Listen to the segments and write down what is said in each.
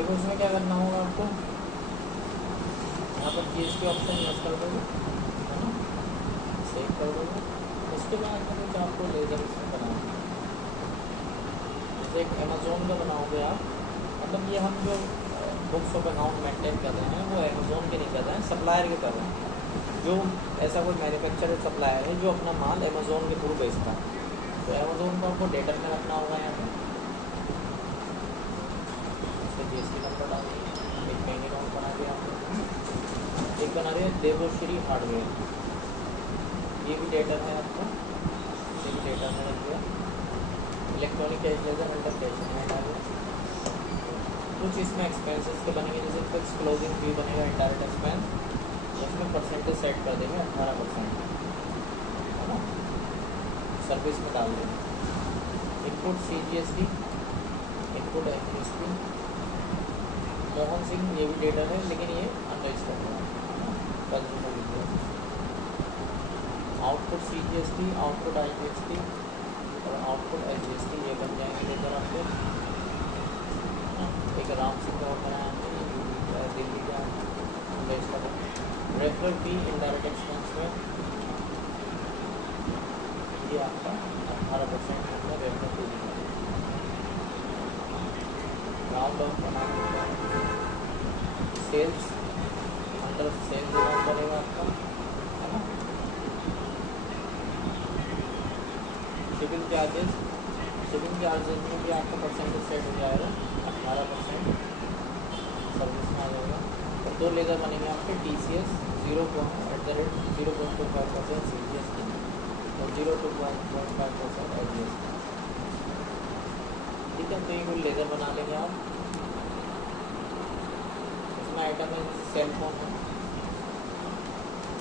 देखो इसमें क्या करना होगा आपको, यहाँ पर जीएसटी ऑप्शन यूज कर दोगे, है ना, सेव कर दोगे। उसके बाद में कुछ आपको लेजर इसमें बनाना है, जैसे एक अमेज़ोन का बनाओगे आप, मतलब ये हम जो बुक्स ऑफ अकाउंट मेंटेन कर रहे हैं वो अमेज़ोन के नहीं कर रहे हैं, सप्लायर के कर रहे हैं। जो ऐसा कोई मैन्युफैक्चरर सप्लायर है जो अपना माल अमेज़ोन के थ्रू बेचता है, तो अमेज़ोन को आपको डेटा में रखना होगा। यहाँ पर उसका जीएसटी नंबर डालिए, एक बैंक अकाउंट बना दिया आपने, एक बना दिया देवश्री हार्डवेयर, ये भी डेटा है आपको, ये भी डेटा में रख दिया। Electronic cash ledger under cash में डालिए। कुछ इसमें एक्सपेंसेस के बनेंगे, जैसे फिक्स क्लोजिंग फी बनेगा, इंडायरेक्ट एक्सपेंस, उसमें परसेंटेज सेट कर देंगे 18%, है ना, सर्विस में डाल देंगे। Input CGST, input HGST, Mohan Singh ये भी डेटा है लेकिन ये अनरजिस्टर्ड है, consumer details. Output CGST, output IGST और आउटपुट HGST ये बन जाएंगे लेकर आपके। एक राम सिंह और बनाया हमने, दिल्ली का अनरजिस्टर्ड है। रेफरल फी इनडायरेक्ट एक्सपेंस में ये आपका 18% में रेफरल फी दिया। राउंड ऑफ बनाना होगा, सेल्स अंडर सेल्स अमाउंट बनेगा आपका, है ना। शिपिंग चार्जेस में भी आपका परसेंटेज सेट हो जाएगा 18%, सर्विस में आ जाएगा। और दो लेजर बनेंगे आपके TCS 0.25% CGST और 0.5% HGST, ठीक है। तो ये कोई लेजर बना लेंगे आप। इसमें आइटम है सेल फोन है,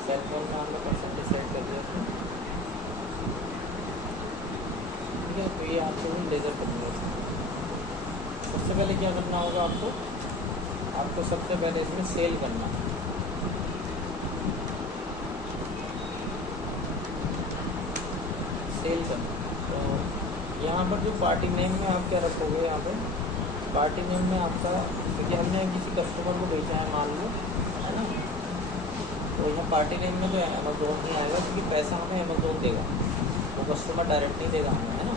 सेल फोन में हमने परसेंटेज सेट कर दिया इसमें, ठीक है। तो ये आपको लेजर करनी है। सबसे पहले क्या करना होगा आपको सबसे पहले इसमें सेल करना है। सेल करना, तो यहाँ पर जो पार्टी नेम में आप क्या रखोगे, यहाँ पे पार्टी नेम में आपका, क्योंकि हमने किसी कस्टमर को बेचा है मान लो, है ना, तो यहाँ पार्टी नेम में तो अमेज़ोन नहीं आएगा क्योंकि पैसा हमें अमेज़ोन देगा, वो कस्टमर डायरेक्ट नहीं देगा हमें, है ना।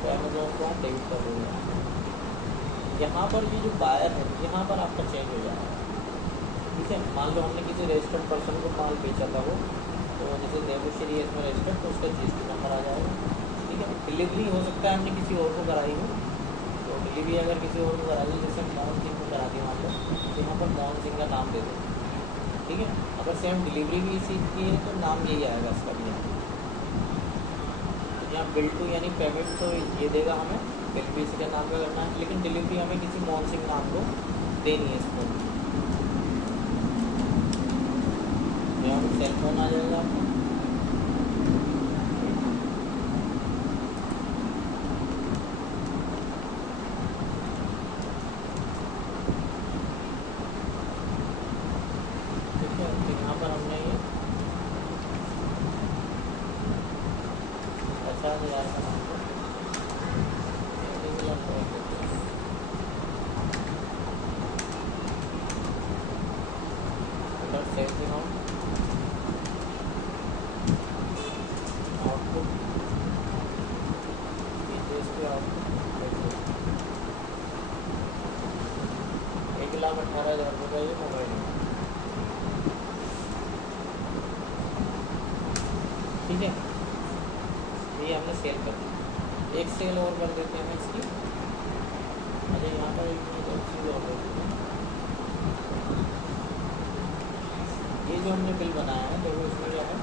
तो अमेज़ोन को हम डेबिट कर देंगे। यहाँ पर ये जो बायर है यहाँ पर आपका चेंज हो जाएगा, ठीक है। मान लो हमने किसी रजिस्टर्ड पर्सन को माल बेचा था वो, तो जैसे देवश्री है इसमें रजिस्टर्ड, तो उसका GST नंबर आ जाएगा, ठीक है। डिलीवरी हो सकता है हमने किसी और को कराई हो, तो डिलीवरी अगर किसी और को कराई हो, जैसे मोहन सिंह को करा दी मान लो, तो यहाँ पर मोहन सिंह का नाम दे दो, ठीक है। अगर सेम डिलीवरी भी इसी की है तो नाम यही आएगा इसका भी। यहाँ बिल टू यानी पेमेंट तो ये देगा हमें, बिल भी इसी का नाम का करना है, लेकिन डिलीवरी हमें किसी मोहन सिंह नाम को देनी है इसको। यहाँ पर सेल फोन आ जाएगा आपको, ठीक है। तो यहाँ पर हमने ये 50,000 का नाम को sales amount, output GST output 1,18,000 रुपये ये मोबाइल है, ठीक है। ये हमने सेल कर दी। एक सेल और कर देते हैं इसकी। अच्छा यहाँ पर एक चीज़ और देते हैं, ये जो हमने बिल बनाया है देखो इसमें क्या है,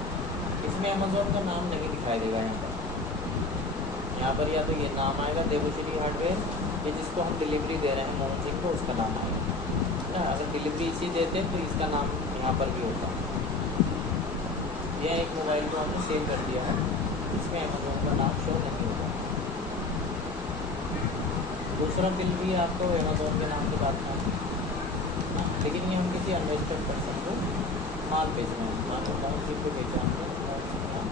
इसमें अमेज़ोन का नाम नहीं दिखाई देगा। यहाँ पर या तो ये नाम आएगा देवश्री हार्डवेयर, ये जिसको हम डिलीवरी दे रहे हैं मोहन सिंह को, उसका नाम आएगा ना। अगर डिलीवरी इसी देते तो इसका नाम यहाँ पर भी होता। यह एक मोबाइल को हमने सेल कर दिया है, इसमें अमेज़ोन का नाम शो नहीं होगा। दूसरा बिल भी आपको अमेज़ोन के नाम से बात करना, लेकिन ये हम किसी अनरजिस्टर्ड पर्सन को माल बेचना है, मान लो मोहन सिंह को बेचा हमने, मोहन सिंह नाम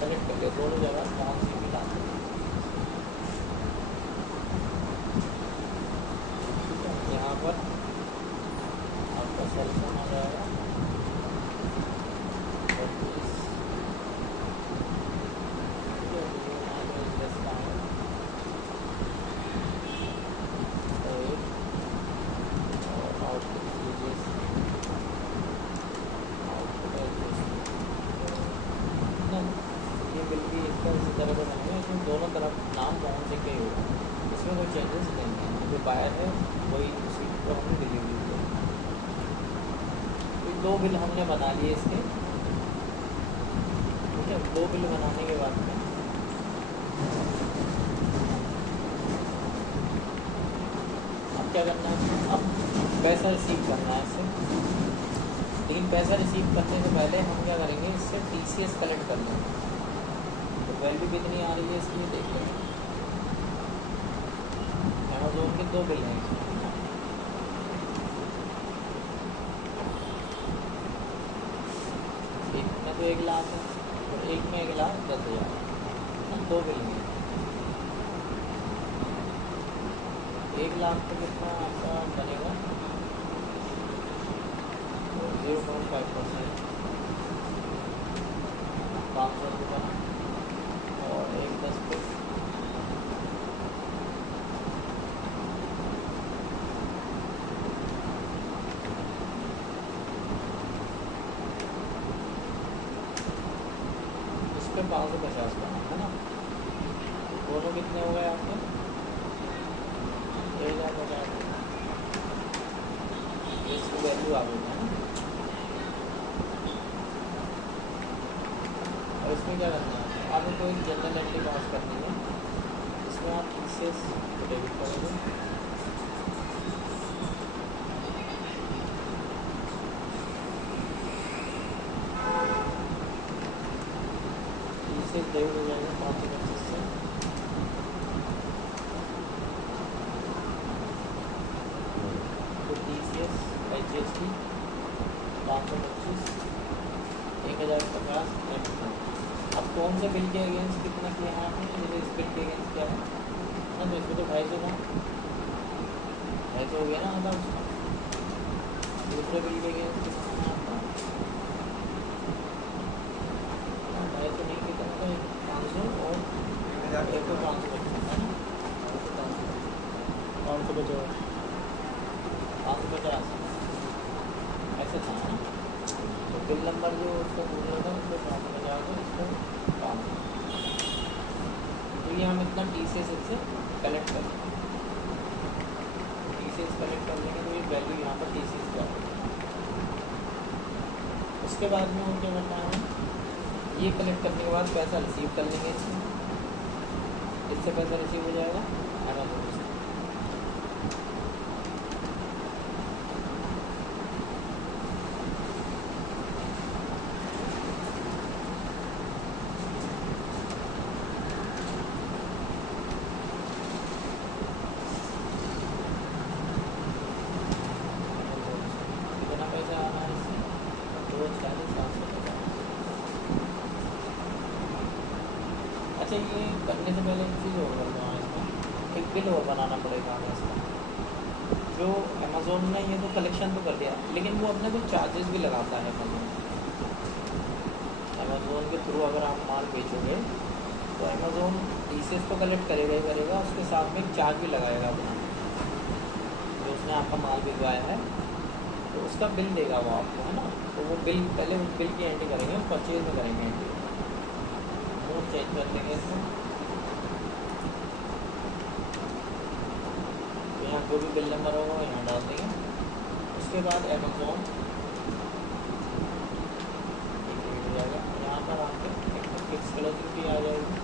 सेलेक्ट कर लिया, दोनों जगह मोहन सिंह भी डाल देंगे, ठीक है। यहाँ पर जो बनेंगे इसमें दोनों तरफ नाम मोहन सिंह का ही होगा, इसमें कोई चेंजेस नहीं है। जो बायर है वही उसी को हमने डिलीवरी दिया। तो 2 बिल हमने बना लिए इसके, ठीक है। 2 बिल बनाने के बाद में अब क्या करना है, अब पैसा रिसीव करना है इससे। लेकिन पैसा रिसीव करने से पहले हम क्या करेंगे, इससे TCS कलेक्ट कर लेंगे। तो वैल्यू कितनी आ रही है इसकी देख लेंगे। अमेज़ोन के 2 बिल हैं इसमें, एक में तो 1 लाख है और एक में 1,10,000, 2 बिल हैं। 1 लाख तो कितना आपका बनेगा, 0.5%, 500 रुपये और 1,10 पे इस पर 550 का है ना। दोनों कितने हो गए आपके, 1,050। इसकी वैल्यू आ गई है ना। और इसमें क्या करना है, आपको कोई जनरल एंट्री पास करनी है। इसमें आप TCS को डेबिट करोगे, TCS डेबिट हो जाएगा 525 से। तो TCS HST 525, 1,050 एम। अब कौन से बिल के अगेंस्ट कितना किया है आपने, जैसे इस बिल के अगेंस्ट क्या है ना, तो इसमें तो 250 था, 250 हो गया ना आधा उसका। दूसरे बिल के अगेंस्ट कितना है आपका, 250 नहीं, कितना था, 500 और 525 है ना, 550 ऐसे था ना। तो बिल नंबर जो उसको बोल रहा था उसको 550 को, इसको 500। तो ये हम इतना TCS से कलेक्ट कर लेंगे। TCS कलेक्ट कर लेंगे तो ये वैल्यू यहाँ पर TCS का। उसके बाद में और क्या करना है, ये कलेक्ट करने के बाद पैसा रिसीव कर लेंगे इसमें। इससे पैसा रिसीव हो जाएगा अमेज़न से। कितना पैसा आना है इससे, 240,750। अच्छा, ये करने से पहले एक चीज़ और करना है, इसमें एक बिल और बनाना पड़ेगा हमें इसका। जो अमेज़ोन ने ये तो कलेक्शन तो कर दिया, लेकिन वो अपने को चार्जेस भी लगाता है अमेज़ोन के थ्रू। अगर आप माल बेचोगे तो अमेज़ोन TCS तो कलेक्ट करेगा ही करेगा, उसके साथ में एक चार्ज भी लगाएगा अपना, जो उसने आपका माल भिजवाया है तो उसका बिल देगा वो आपको, है ना। तो वो बिल पहले उस बिल की एंट्री करेंगे, परचेज में करेंगे एंट्री, मोड चेंज कर देंगे इसमें। तो यहाँ जो भी बिल नंबर होगा वो यहाँ डाल देंगे। उसके बाद अमेज़ोन हो जाएगा, यहाँ पर आपके एक फिक्स क्लोजिंग फी आ जाएगी,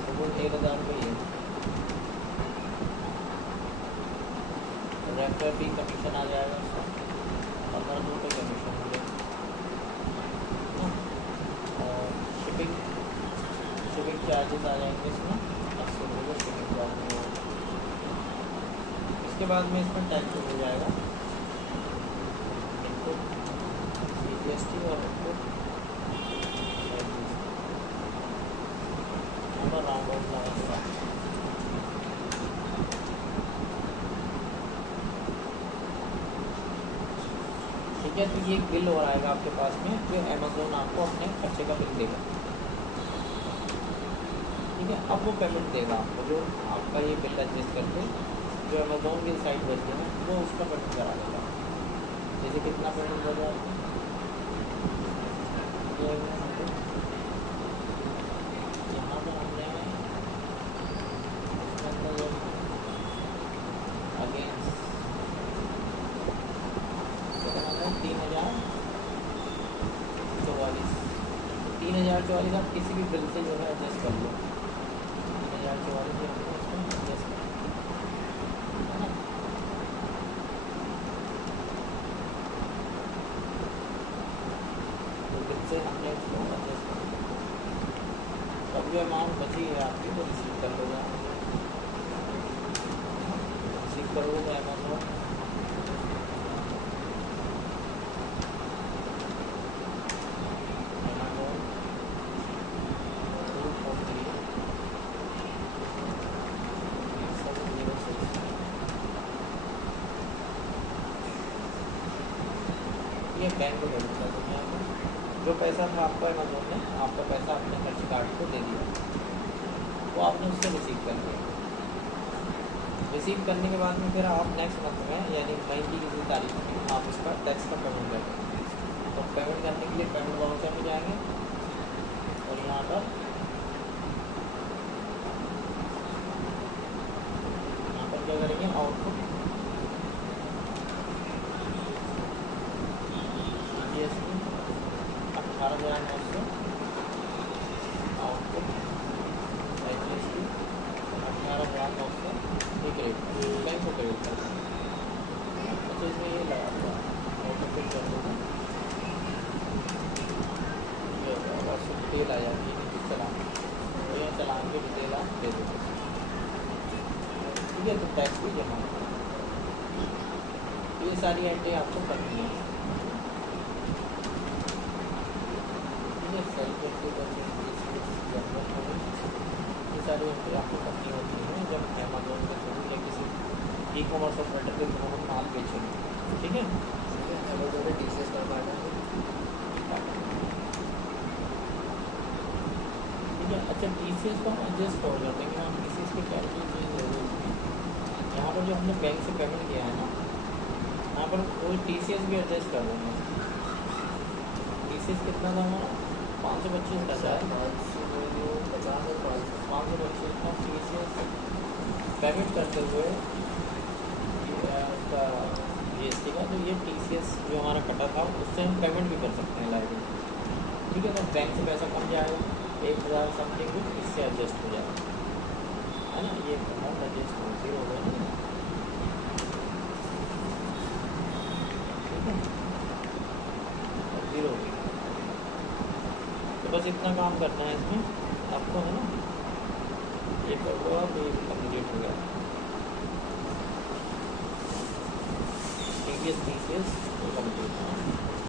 तो वो 1,000 रुपये है। रेफर फी कमीशन आ जाएगा उसका 1500 रुपये कमीशन हो जाएगा। और शिपिंग चार्जेस आ जाएंगे इसमें 80 रुपये का शिपिंग चार्ज होगा। इसके बाद में इसमें टैक्स हो जाएगा, इनपुट GST और इनपुट राउंड आउट लगाएगा। ठीक है, तो ये एक बिल और आएगा आपके पास में, जो अमेज़ोन आपको अपने खर्चे का बिल देगा। ठीक है, अब वो पेमेंट देगा आपको, जो आपका ये बिल एडजस्ट करके जो अमेज़ोन की साइट बचती है वो उसका पेमेंट करा देगा। जैसे कितना पेमेंट हो जाएगा, यहाँ पर हमने 1444 आप किसी भी बिल से जो है एडजस्ट कर लो, 3044 जो है उसमें एडजस्ट कर लो, है ना। तो बिल से हमने इसको एडजस्ट कर लिया, अब जो अमाउंट बची है आपकी वो रिसीव कर लो, रिसीव करोगे तो अमेजोन ये बैंक को डेबिट कर दूँगा आपको, जो पैसा था आपका अमेजोन ने आपका पैसा अपने खर्च कार्ड को दे दिया, वो आपने उससे रिसीव कर लिया। रिसीव करने के बाद में फिर आप नेक्स्ट मंथ में यानी मई की किसी तारीख में आप उसका टैक्स का पेमेंट करेंगे। तो पेमेंट करने के लिए पेमेंट वाउचर में जाएंगे और यहाँ पर क्या करेंगे, आउटपुट GST 18,900 आउटपुट GST 18,900 एक रेट बैंक को क्रेडिट कर देंगे। अच्छा इसमें ये लगा हुआ ऑटो पे कर दूँगा, ये व्हाट्सएप डिटेल आ जाती है कि चलान, तो यहाँ चलान की डिटेल आप दे देते, ठीक है। तो टैक्स भी जमा, ये सारी एंट्री आपको करनी है, ठीक है। सेल्फ एंट्री करनी है, ये सारी एंट्री आपको करनी होती है जब अमेजोन के थ्रू या किसी ई-कॉमर्स ऑपरेटर के थ्रू हम माल बेचेंगे, ठीक है। अमेजोन ने TCS का पार्ट है, ठीक है। अच्छा TCS को हम एडजस्ट कर लेते हैं, हम TCS की क्या चीज़ जरूरी है, यहाँ पर जो हमने बैंक से पेमेंट किया है ना, यहाँ पर वो TCS भी एडजस्ट कर देंगे। TCS कितना था हमारा 525 का था, 550 और 525 का TCS पेमेंट करते हुए उसका GST का, तो ये TCS जो हमारा कटा था उससे हम पेमेंट भी कर सकते हैं लाइव, ठीक है। तो बैंक से पैसा कम जाएगा 1000 समथिंग कुछ, इससे एडजस्ट हो जाएगा, है ना। ये अमाउंट एडजस्ट हो 0 हो गया, ठीक है, 0 हो गया। तो बस इतना काम करना है इसमें आपको, है ना। ये कर लो आप, ये कम्प्लीट हो गया, TCS कम्प्लीट।